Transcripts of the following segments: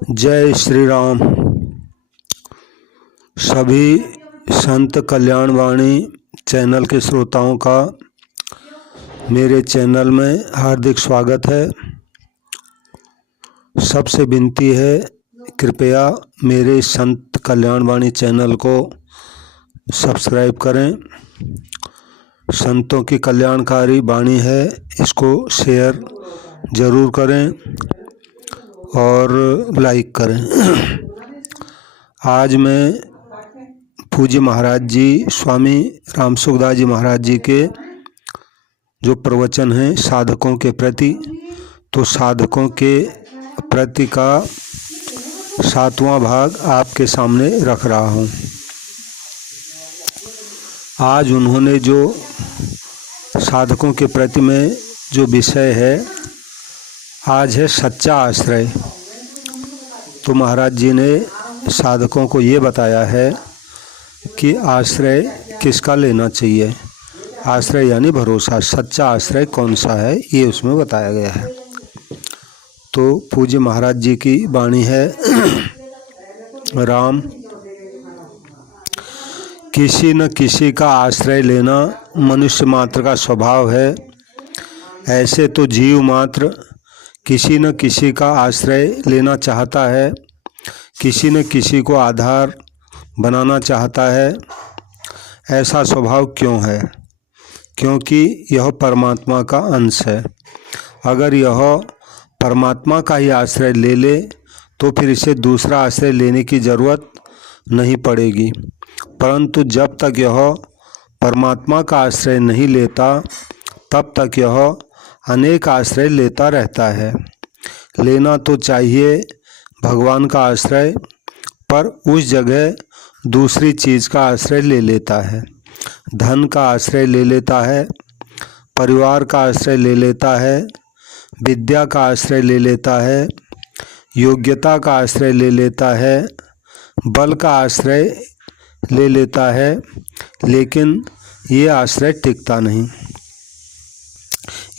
जय श्री राम। सभी संत कल्याण वाणी चैनल के श्रोताओं का मेरे चैनल में हार्दिक स्वागत है। सबसे विनती है, कृपया मेरे संत कल्याण वाणी चैनल को सब्सक्राइब करें। संतों की कल्याणकारी वाणी है, इसको शेयर ज़रूर करें और लाइक करें। आज मैं पूज्य महाराज जी स्वामी राम सुखदास जी महाराज जी के जो प्रवचन हैं साधकों के प्रति, तो साधकों के प्रति का 7वां भाग आपके सामने रख रहा हूँ। आज उन्होंने जो साधकों के प्रति में जो विषय है, आज है सच्चा आश्रय। तो महाराज जी ने साधकों को ये बताया है कि आश्रय किसका लेना चाहिए। आश्रय यानी भरोसा, सच्चा आश्रय कौन सा है ये उसमें बताया गया है। तो पूज्य महाराज जी की वाणी है, राम किसी न किसी का आश्रय लेना मनुष्य मात्र का स्वभाव है। ऐसे तो जीव मात्र किसी न किसी का आश्रय लेना चाहता है, किसी न किसी को आधार बनाना चाहता है। ऐसा स्वभाव क्यों है? क्योंकि यह परमात्मा का अंश है। अगर यह परमात्मा का ही आश्रय ले ले तो फिर इसे दूसरा आश्रय लेने की ज़रूरत नहीं पड़ेगी। परंतु जब तक यह परमात्मा का आश्रय नहीं लेता, तब तक यह अनेक आश्रय लेता रहता है। लेना तो चाहिए भगवान का आश्रय, पर उस जगह दूसरी चीज़ का आश्रय ले लेता है। धन का आश्रय ले लेता है, परिवार का आश्रय ले लेता है, विद्या का आश्रय ले लेता है, योग्यता का आश्रय ले लेता है, बल का आश्रय ले लेता है, लेकिन ये आश्रय टिकता नहीं।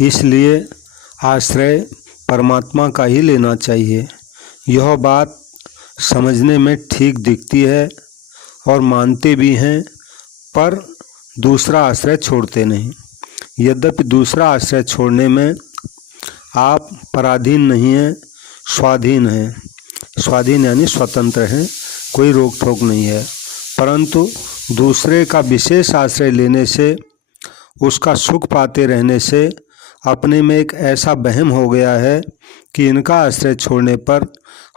इसलिए आश्रय परमात्मा का ही लेना चाहिए। यह बात समझने में ठीक दिखती है और मानते भी हैं, पर दूसरा आश्रय छोड़ते नहीं। यद्यपि दूसरा आश्रय छोड़ने में आप पराधीन नहीं हैं, स्वाधीन हैं। स्वाधीन यानी स्वतंत्र हैं, कोई रोक टोक नहीं है। परंतु दूसरे का विशेष आश्रय लेने से, उसका सुख पाते रहने से अपने में एक ऐसा वहम हो गया है कि इनका आश्रय छोड़ने पर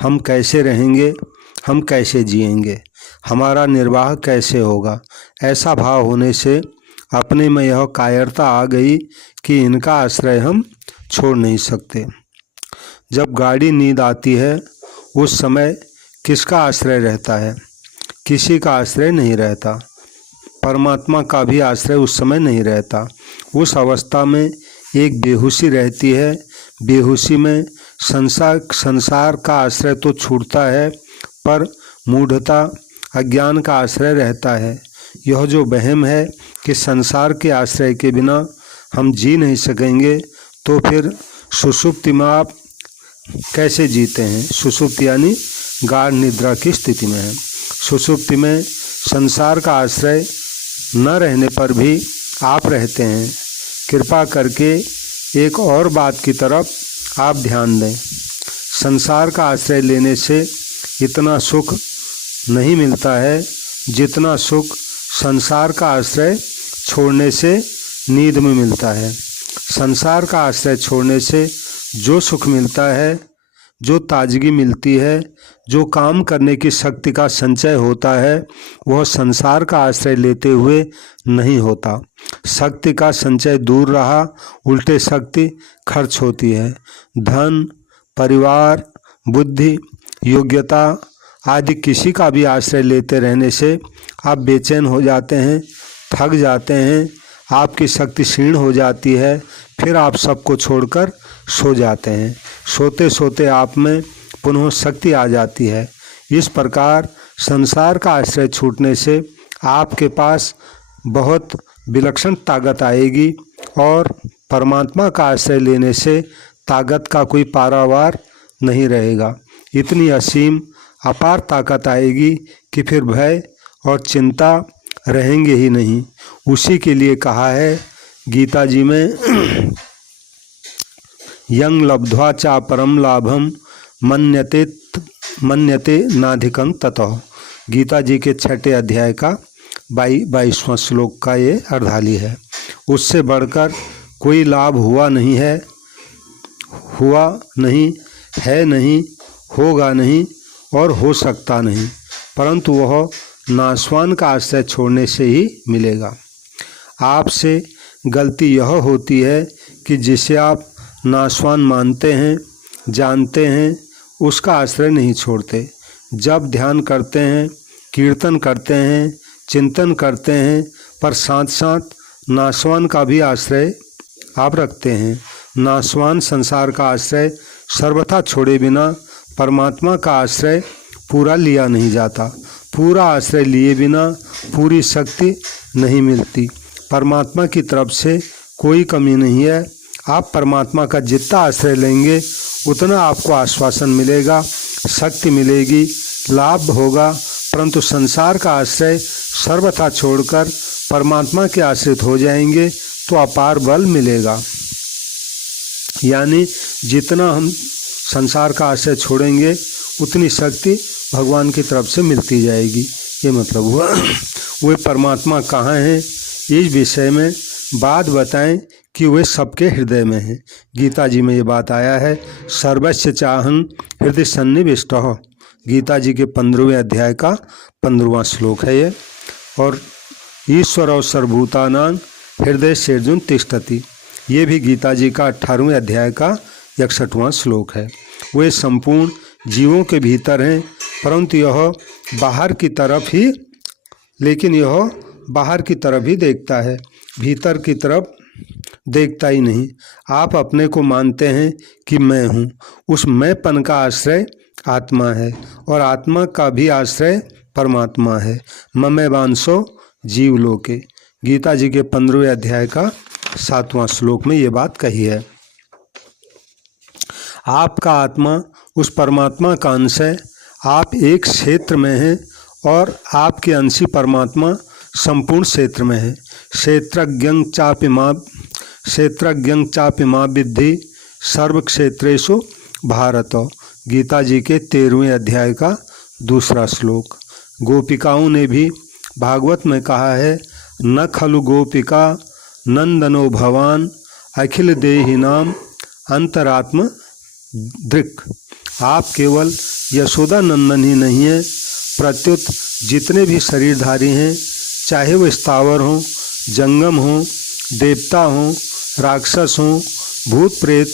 हम कैसे रहेंगे, हम कैसे जिएंगे, हमारा निर्वाह कैसे होगा। ऐसा भाव होने से अपने में यह कायरता आ गई कि इनका आश्रय हम छोड़ नहीं सकते। जब गाढ़ी नींद आती है उस समय किसका आश्रय रहता है? किसी का आश्रय नहीं रहता। परमात्मा का भी आश्रय उस समय नहीं रहता। उस अवस्था में एक बेहोशी रहती है। बेहोशी में संसार का आश्रय तो छूटता है, पर मूढ़ता अज्ञान का आश्रय रहता है। यह जो वहम है कि संसार के आश्रय के बिना हम जी नहीं सकेंगे, तो फिर सुषुप्ति में आप कैसे जीते हैं? सुषुप्ति यानी गाढ़ निद्रा की स्थिति में है। सुषुप्ति में संसार का आश्रय न रहने पर भी आप रहते हैं। कृपा करके एक और बात की तरफ आप ध्यान दें। संसार का आश्रय लेने से इतना सुख नहीं मिलता है जितना सुख संसार का आश्रय छोड़ने से नींद में मिलता है। संसार का आश्रय छोड़ने से जो सुख मिलता है, जो ताजगी मिलती है, जो काम करने की शक्ति का संचय होता है, वह संसार का आश्रय लेते हुए नहीं होता। शक्ति का संचय दूर रहा, उल्टे शक्ति खर्च होती है। धन, परिवार, बुद्धि, योग्यता आदि किसी का भी आश्रय लेते रहने से आप बेचैन हो जाते हैं, थक जाते हैं, आपकी शक्ति क्षीण हो जाती है। फिर आप सबको छोड़कर सो जाते हैं। सोते सोते आप में पुनः शक्ति आ जाती है। इस प्रकार संसार का आश्रय छूटने से आपके पास बहुत विलक्षण ताकत आएगी और परमात्मा का आश्रय लेने से ताकत का कोई पारावार नहीं रहेगा। इतनी असीम अपार ताकत आएगी कि फिर भय और चिंता रहेंगे ही नहीं। उसी के लिए कहा है गीता जी में, यं लब्ध्वा चा परम लाभम मन्यते नाधिकं ततः। गीता जी के 6 अध्याय का 22वां श्लोक का ये अर्धाली है। उससे बढ़कर कोई लाभ हुआ नहीं है, होगा नहीं और हो सकता नहीं, परंतु वह नाशवान का आश्रय छोड़ने से ही मिलेगा। आपसे गलती यह होती है कि जिसे आप नाशवान मानते हैं, जानते हैं, उसका आश्रय नहीं छोड़ते। जब ध्यान करते हैं, कीर्तन करते हैं, चिंतन करते हैं, पर साथ साथ नाशवान का भी आश्रय आप रखते हैं। नाशवान संसार का आश्रय सर्वथा छोड़े बिना परमात्मा का आश्रय पूरा लिया नहीं जाता। पूरा आश्रय लिए बिना पूरी शक्ति नहीं मिलती। परमात्मा की तरफ से कोई कमी नहीं है। आप परमात्मा का जितना आश्रय लेंगे उतना आपको आश्वासन मिलेगा, शक्ति मिलेगी, लाभ होगा। परंतु संसार का आश्रय सर्वथा छोड़कर परमात्मा के आश्रित हो जाएंगे तो अपार बल मिलेगा। यानी जितना हम संसार का आश्रय छोड़ेंगे उतनी शक्ति भगवान की तरफ से मिलती जाएगी। ये मतलब हुआ। वे परमात्मा कहाँ हैं, इस विषय में बात बताएं कि वे सबके हृदय में हैं। गीता जी में ये बात आया है, सर्वस्य चाहं हृदय सन्निविष्टः। गीता जी के 15वें अध्याय का 15वां श्लोक है ये। और ईश्वर और सर्वभूतानां हृदय सेर्जुन तिष्ठति, ये भी गीता जी का 18वें अध्याय का 61वां श्लोक है। वे संपूर्ण जीवों के भीतर हैं, परंतु यह बाहर की तरफ ही देखता है, भीतर की तरफ देखता ही नहीं। आप अपने को मानते हैं कि मैं हूँ। उस मैंपन का आश्रय आत्मा है और आत्मा का भी आश्रय परमात्मा है। ममेवांसो जीवलोके, गीता जी के 15वें अध्याय का 7वां श्लोक में ये बात कही है। आपका आत्मा उस परमात्मा का अंश है। आप एक क्षेत्र में हैं और आपके अंशी परमात्मा संपूर्ण क्षेत्र में है। क्षेत्रज्ञं चापि मां विद्धि सर्व क्षेत्रेषु भारत, गीता जी के 13वें अध्याय का 2वां श्लोक। गोपिकाओं ने भी भागवत में कहा है, न खलु गोपिका नंदनो भवान अखिल देहिनाम अंतरात्म दृक्। आप केवल यशोदा नंदन ही नहीं हैं, प्रत्युत जितने भी शरीरधारी हैं, चाहे वो स्थावर हों, जंगम हों, देवता हों, राक्षस हों, भूत प्रेत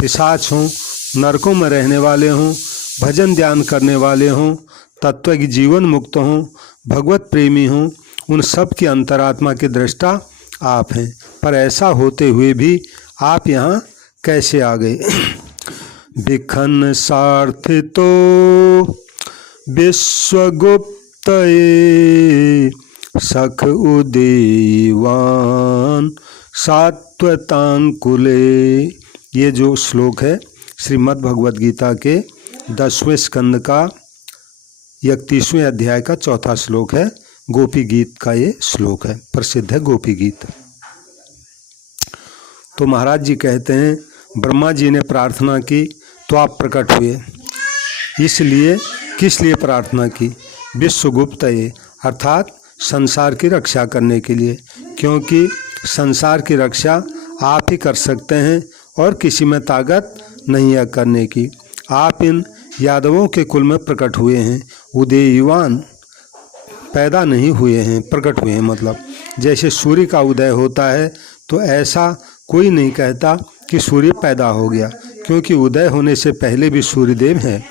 पिशाच हों, नरकों में रहने वाले हों, भजन ध्यान करने वाले हों, तत्व की जीवन मुक्त हों, भगवत प्रेमी हों, उन सब की अंतरात्मा के दृष्टा आप हैं। पर ऐसा होते हुए भी आप यहाँ कैसे आ गए? बिखन सार्थितो विश्वगुप्तये सख उदीवान सात्वतांकुले। ये जो श्लोक है श्रीमद् भगवद गीता के 10वें स्कंद का 31वें अध्याय का 4था श्लोक है। गोपी गीत का ये श्लोक है, प्रसिद्ध है गोपी गीत। तो महाराज जी कहते हैं, ब्रह्मा जी ने प्रार्थना की तो आप प्रकट हुए। इसलिए किस लिए प्रार्थना की? विश्वगुप्तये, अर्थात संसार की रक्षा करने के लिए, क्योंकि संसार की रक्षा आप ही कर सकते हैं और किसी में ताकत नहीं है करने की। आप इन यादवों के कुल में प्रकट हुए हैं। उदयवान पैदा नहीं हुए हैं, प्रकट हुए हैं। मतलब जैसे सूर्य का उदय होता है तो ऐसा कोई नहीं कहता कि सूर्य पैदा हो गया, क्योंकि उदय होने से पहले भी सूर्यदेव हैं।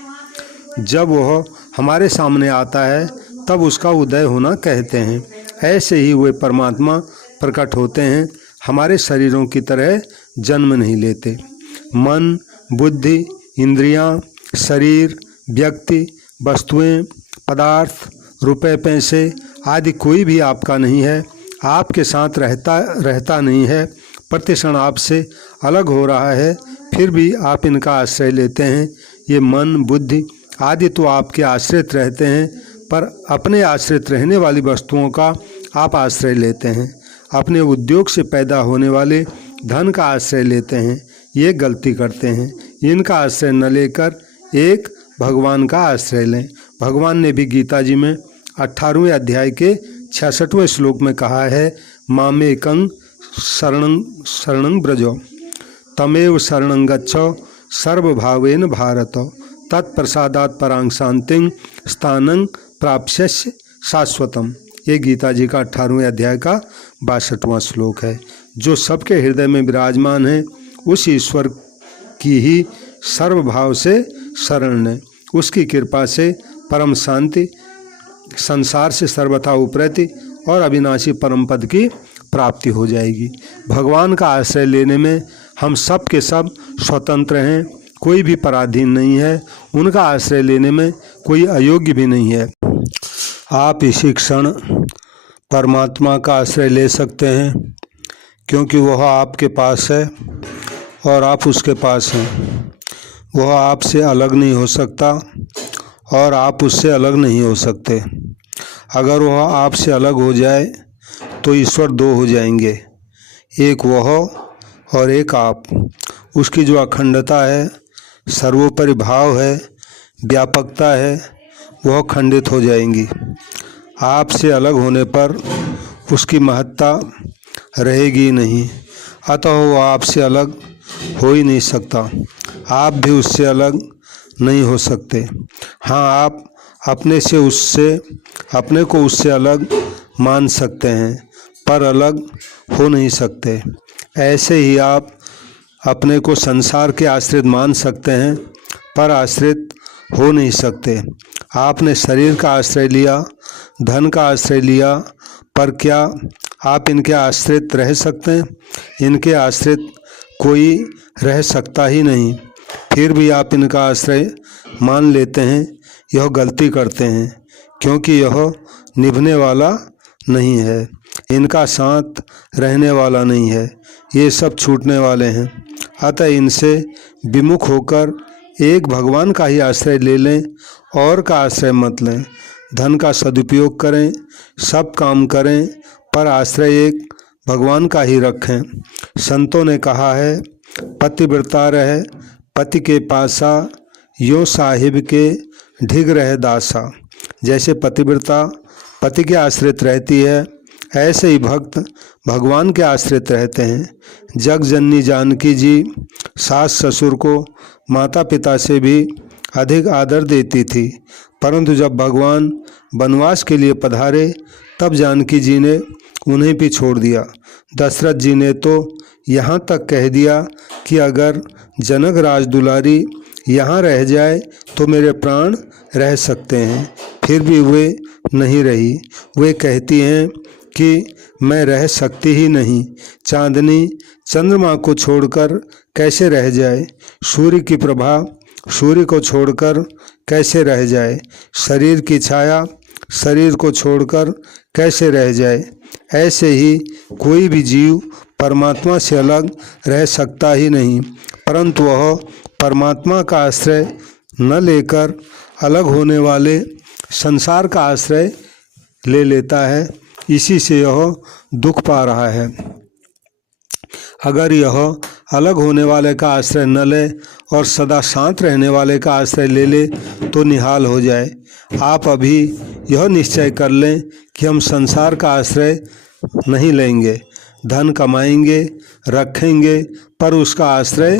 जब वह हमारे सामने आता है तब उसका उदय होना कहते हैं। ऐसे ही वे परमात्मा प्रकट होते हैं, हमारे शरीरों की तरह जन्म नहीं लेते। मन, बुद्धि, इंद्रियां, शरीर, व्यक्ति, वस्तुएं, पदार्थ, रुपए पैसे आदि कोई भी आपका नहीं है, आपके साथ रहता नहीं है, प्रतिक्षण आपसे अलग हो रहा है, फिर भी आप इनका आश्रय लेते हैं। ये मन बुद्धि आदि तो आपके आश्रित रहते हैं, पर अपने आश्रित रहने वाली वस्तुओं का आप आश्रय लेते हैं, अपने उद्योग से पैदा होने वाले धन का आश्रय लेते हैं। ये गलती करते हैं। इनका आश्रय न लेकर एक भगवान का आश्रय लें। भगवान ने भी गीता जी में 18वें अध्याय के 66वें श्लोक में कहा है, मामेकं शरणं व्रजो तमेव शरणं गच्छो सर्वभावेन भारत तत्प्रसादात् परां शांतिं स्थानं प्राप्स्यसि शाश्वतम। ये गीता जी का 18वें अध्याय का 62वां श्लोक है। जो सबके हृदय में विराजमान है उस ईश्वर की ही सर्वभाव से शरण है। उसकी कृपा से परम शांति, संसार से सर्वथा उपरति और अविनाशी परम पद की प्राप्ति हो जाएगी। भगवान का आश्रय लेने में हम सब के सब स्वतंत्र हैं, कोई भी पराधीन नहीं है। उनका आश्रय लेने में कोई अयोग्य भी नहीं है। आप इसी क्षण परमात्मा का आश्रय ले सकते हैं, क्योंकि वह आपके पास है और आप उसके पास हैं। वह आपसे अलग नहीं हो सकता और आप उससे अलग नहीं हो सकते। अगर वह आपसे अलग हो जाए तो ईश्वर दो हो जाएंगे, एक वह और एक आप। उसकी जो अखंडता है, सर्वोपरि भाव है, व्यापकता है, वह खंडित हो जाएंगी। आपसे अलग होने पर उसकी महत्ता रहेगी नहीं, अतः वह आपसे अलग हो ही नहीं सकता। आप भी उससे अलग नहीं हो सकते। हाँ, आप अपने को उससे अलग मान सकते हैं, पर अलग हो नहीं सकते। ऐसे ही आप अपने को संसार के आश्रित मान सकते हैं, पर आश्रित हो नहीं सकते। आपने शरीर का आश्रय लिया, धन का आश्रय लिया, पर क्या आप इनके आश्रित रह सकते हैं? इनके आश्रित कोई रह सकता ही नहीं। फिर भी आप इनका आश्रय मान लेते हैं। यह गलती करते हैं, क्योंकि यह निभने वाला नहीं है, इनका साथ रहने वाला नहीं है। ये सब छूटने वाले हैं। अतः इनसे विमुख होकर एक भगवान का ही आश्रय ले लें और का आश्रय मत लें। धन का सदुपयोग करें, सब काम करें, पर आश्रय एक भगवान का ही रखें। संतों ने कहा है, पतिव्रता रहे पति के पासा, यो साहिब के ढिग रहे दासा। जैसे पतिव्रता पति के आश्रित रहती है, ऐसे ही भक्त भगवान के आश्रित रहते हैं। जगजननी जानकी जी सास ससुर को माता पिता से भी अधिक आदर देती थी, परंतु जब भगवान वनवास के लिए पधारे तब जानकी जी ने उन्हें भी छोड़ दिया। दशरथ जी ने तो यहाँ तक कह दिया कि अगर जनक राज दुलारी यहाँ रह जाए तो मेरे प्राण रह सकते हैं, फिर भी वे नहीं रही। वे कहती हैं कि मैं रह सकती ही नहीं। चांदनी चंद्रमा को छोड़कर कैसे रह जाए, सूर्य की प्रभा सूर्य को छोड़कर कैसे रह जाए, शरीर की छाया शरीर को छोड़कर कैसे रह जाए। ऐसे ही कोई भी जीव परमात्मा से अलग रह सकता ही नहीं, परंतु वह परमात्मा का आश्रय न लेकर अलग होने वाले संसार का आश्रय ले लेता है। इसी से यह दुख पा रहा है। अगर यह अलग होने वाले का आश्रय न ले और सदा शांत रहने वाले का आश्रय ले ले तो निहाल हो जाए। आप अभी यह निश्चय कर लें कि हम संसार का आश्रय नहीं लेंगे। धन कमाएंगे, रखेंगे, पर उसका आश्रय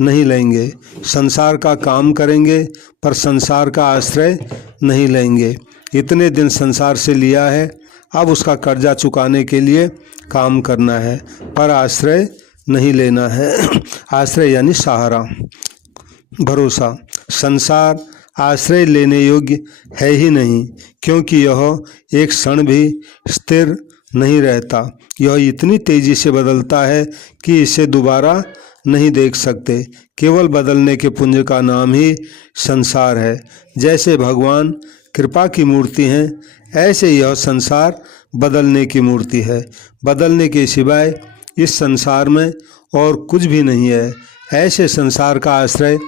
नहीं लेंगे। संसार का काम करेंगे, पर संसार का आश्रय नहीं लेंगे। इतने दिन संसार से लिया है, अब उसका कर्जा चुकाने के लिए काम करना है, पर आश्रय नहीं लेना है। आश्रय यानी सहारा, भरोसा। संसार आश्रय लेने योग्य है ही नहीं, क्योंकि यह एक क्षण भी स्थिर नहीं रहता। यह इतनी तेजी से बदलता है कि इसे दोबारा नहीं देख सकते। केवल बदलने के पुंज का नाम ही संसार है। जैसे भगवान कृपा की मूर्ति हैं, ऐसे यह संसार बदलने की मूर्ति है। बदलने के सिवाय इस संसार में और कुछ भी नहीं है। ऐसे संसार का आश्रय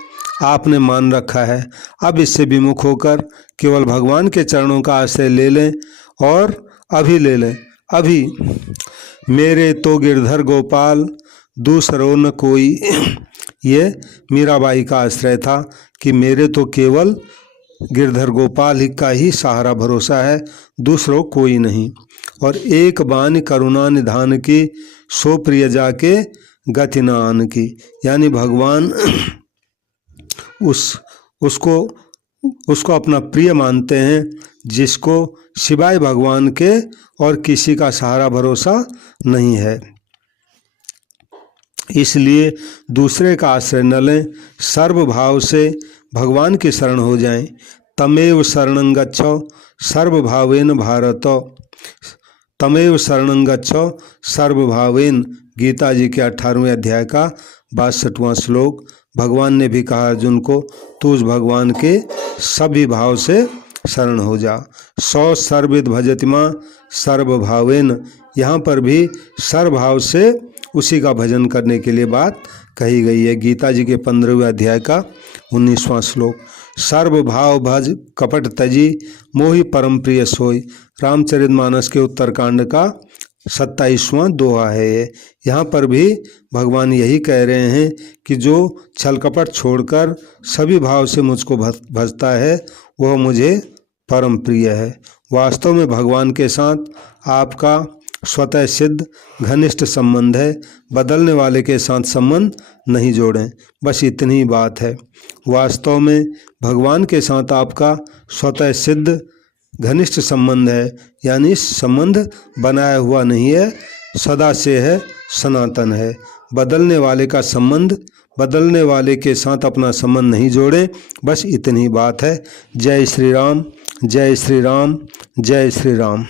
आपने मान रखा है। अब इससे विमुख होकर केवल भगवान के चरणों का आश्रय ले लें और अभी ले लें। अभी मेरे तो गिरधर गोपाल दूसरो न कोई। ये मीराबाई का आश्रय था कि मेरे तो केवल गिरधर गोपाल ही का ही सहारा भरोसा है, दूसरों कोई नहीं। और एक बानी करुणा निधान की, सो प्रिय जाके गति न आन की। यानी भगवान उसको अपना प्रिय मानते हैं, जिसको सिवाय भगवान के और किसी का सहारा भरोसा नहीं है। इसलिए दूसरे का आश्रय न लें, सर्वभाव से भगवान की शरण हो जाएं। तमेव शरणं गच्छो सर्वभावेन भारत। तमेव शरणं गच्छो सर्वभावेन, गीता जी के 18वें अध्याय का 62वां श्लोक। भगवान ने भी कहा अर्जुन को, तू उस भगवान के सभी भाव से शरण हो जा। सौ सर्विद भजतिमा सर्वभावेन, यहाँ पर भी सर्वभाव से उसी का भजन करने के लिए बात कही गई है। गीता जी के 15वें अध्याय का 19वां श्लोक। सर्वभाव भज कपट तजी, मोहि परम प्रिय सोई। रामचरितमानस के उत्तरकांड का 27वां दोहा है ये। यहाँ पर भी भगवान यही कह रहे हैं कि जो छल कपट छोड़कर सभी भाव से मुझको भजता है, वह मुझे परम प्रिय है। वास्तव में भगवान के साथ आपका स्वतः सिद्ध घनिष्ठ संबंध है, बदलने वाले के साथ संबंध नहीं जोड़ें, बस इतनी बात है। वास्तव में भगवान के साथ आपका स्वतः सिद्ध घनिष्ठ संबंध है, यानी संबंध बनाया हुआ नहीं है, सदा से है, सनातन है। बदलने वाले का संबंध, बदलने वाले के साथ अपना संबंध नहीं जोड़ें, बस इतनी बात है। जय श्री राम, जय श्री राम, जय श्री राम।